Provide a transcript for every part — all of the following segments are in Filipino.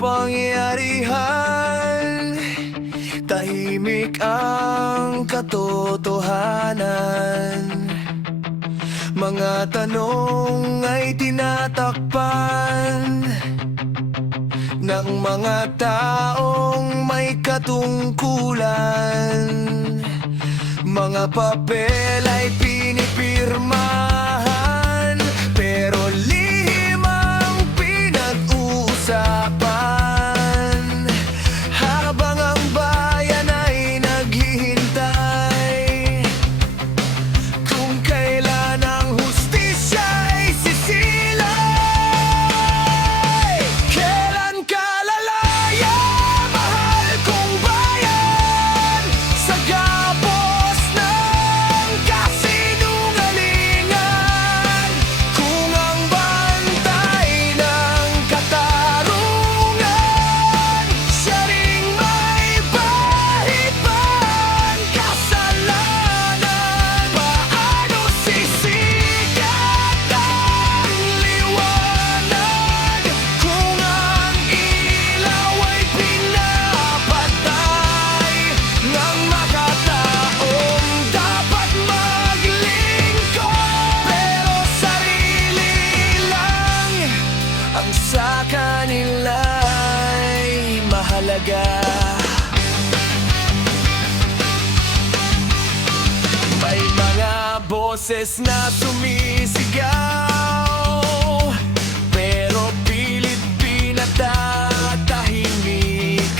kapangyarihan. Tahimik ang katotohanan. Mga tanong ay tinatakpan ng mga taong may katungkulan. Mga papel ay pinipirmahan, pero lihim ang pinag-uusapan. Habang ang bayan ay naghihintay kung kailan ang hustisya ay sisilay. Kailan ka lalaya, mahal kong bayan, sa gapos ng kasinungalingan? Kung ang bantay ng katarungan, siya ring may bahid man kasalanan. Paano sisikat ang liwanag kung ang ilaw ay pinapatay ng makataong dapat maglingkod, pero sarili lang ang sa kanila'y mahalaga. May mga boses na sumisigaw, pero pilit pinatatahimik.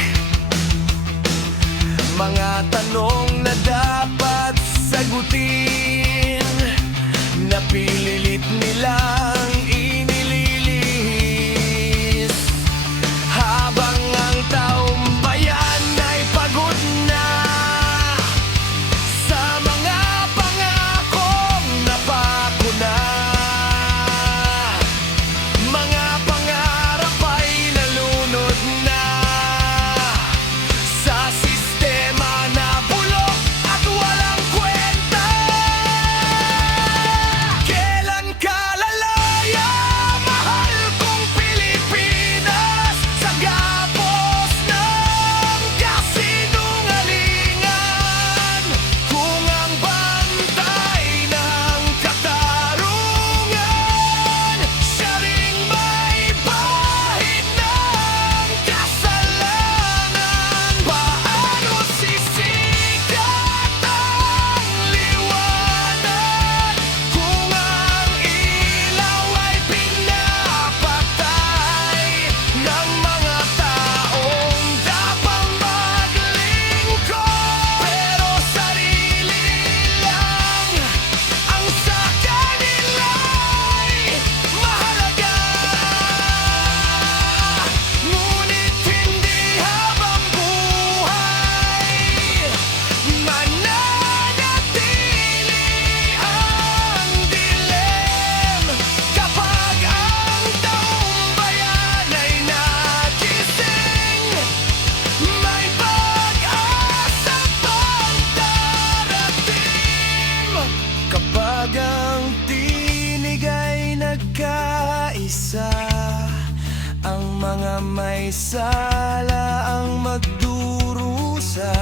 Mga tanong na dapat sagutin, napililit nilang inililihis. Habang ang taong bayan ay pagod na sa mga pangakong napako na. Mga pangarap ay nalunod na sa sistema na bulok at walang kwenta. Kailan ka lalaya, mahal kong Pilipinas, sa gapos ng kasinungalingan? Kung ang bantay ng katarungan, siya ring may bahid ng kasalanan. Paano sisikat ang liwanag kung ang ilaw ay pinapatay ng mga taong dapat maglingkod, pero sarili lang ang sa kanila'y mahalaga? Ngunit hindi habang buhay mananatili ang dilim. Kapag ang taong bayan ay nagising, may pag-asa pang darating. Kapag ang tinig ay nagkaisa, ang mga may sala ang magdurusa.